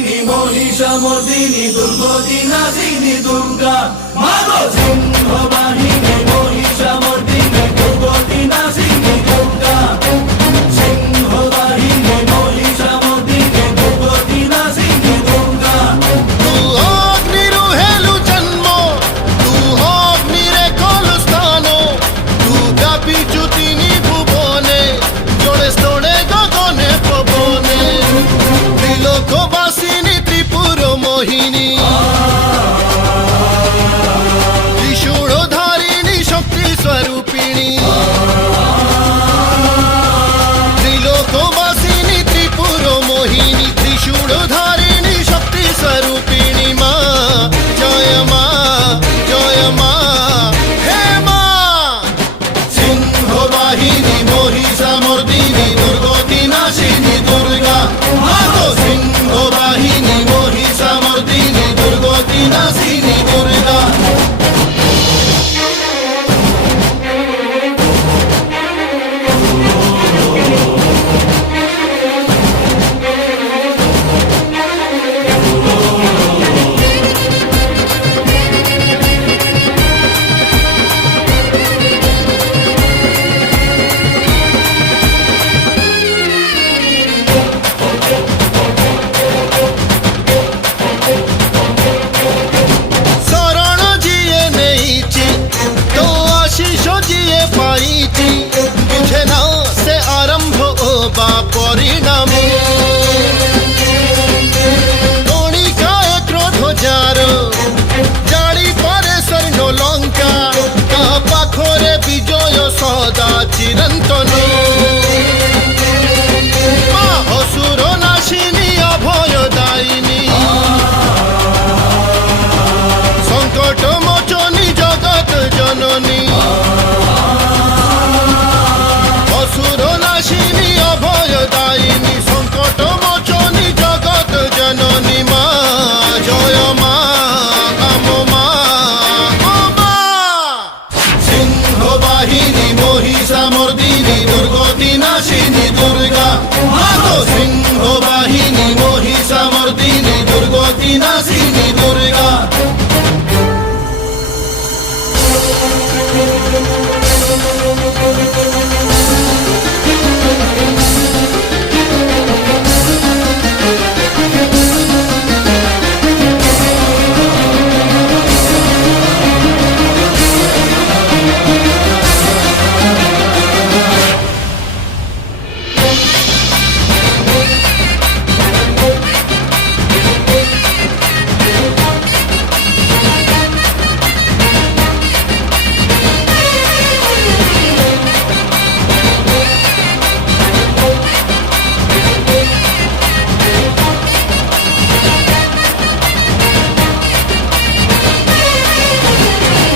বাহিনী মহিষামর্দিনী দুর্গতি নাশিনী দুর্গা মাগো সিংহ বাহিনী মহিষামর্দিনী দুর্গতি নাশিনী দুর্গা সিংহ বাহিনী মহিষামর্দিনী দুর্গতি নাশিনী দুর্গা তু অগ্নিরু হেলু জন্ম তু অগ্নিরে কলু স্থান তু ব্যাপিচু তিনি ভুবনে জোড়ে স্তোড়ে গগনে পবনে ত্রিলোকবাসিনী ত্রিপুর মোহিনী ত্রিশূলধারিণী শক্তি স্বরূপিণী ত্রিলোকবাসিনী ত্রিপুর মোহিনী ত্রিশূলধারিণী শক্তি স্বরূপিণী মা জয় মা হে মা সিংহ বাহিনী মহিষামর্দিনী দুর্গতি নাশিনী দুর্গা মাগো সিংহ বাহিনী মহিষামর্দিনী দুর্গতি নাশিনী দুর্গা শরণ জিয়ে নেইছি তো আশিস জিয়ে পাইছি বুঝে না সে আরম্ভ ও বা পরিণাম কণিকায় ক্রোধ যার জাড়ি পারে স্বর্ণ লঙ্কা তা পাখরে বিজয় সদা চিরন্তন মা অসুর নাশিনী অভয় দায়িনী সংকট মোচনী জগৎ জননী অসুর নাশিনী অভয় দায়িনী সংকট মোচনী জগৎ জননী মা জয় মা মা সিংহ বাহিনী মহিষামর্দিনী দুর্গতি নাশিনী দুর্গা মাগো সিংহ বাহিনী মহিষামর্দিনী দুর্গতি নাশিনী দুর্গা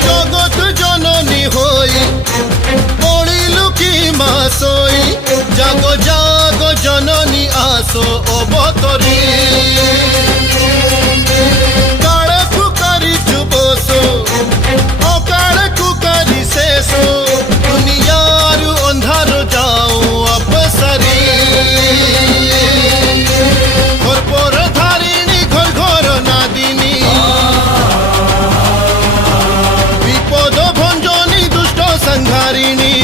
জগৎ জননী হই পড়িলু কি মাসই জাগ জাগ জননী আসো অবতরী কাଳେ কুকারি চুবস অকাଳେ কুকারি শেষ দুনিয়ারু অন্ধার যাও অপসারি ঘর ধারিণী ঘর ঘর নাদিনী বিপদ ভঞ্জনী দুষ্ট সংহারিণী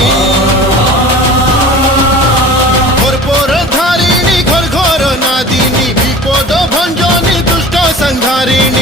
ঘর ধারিণী ঘর ঘর নাদিনী বিপদ ভঞ্জনী দুষ্ট সংহারিণী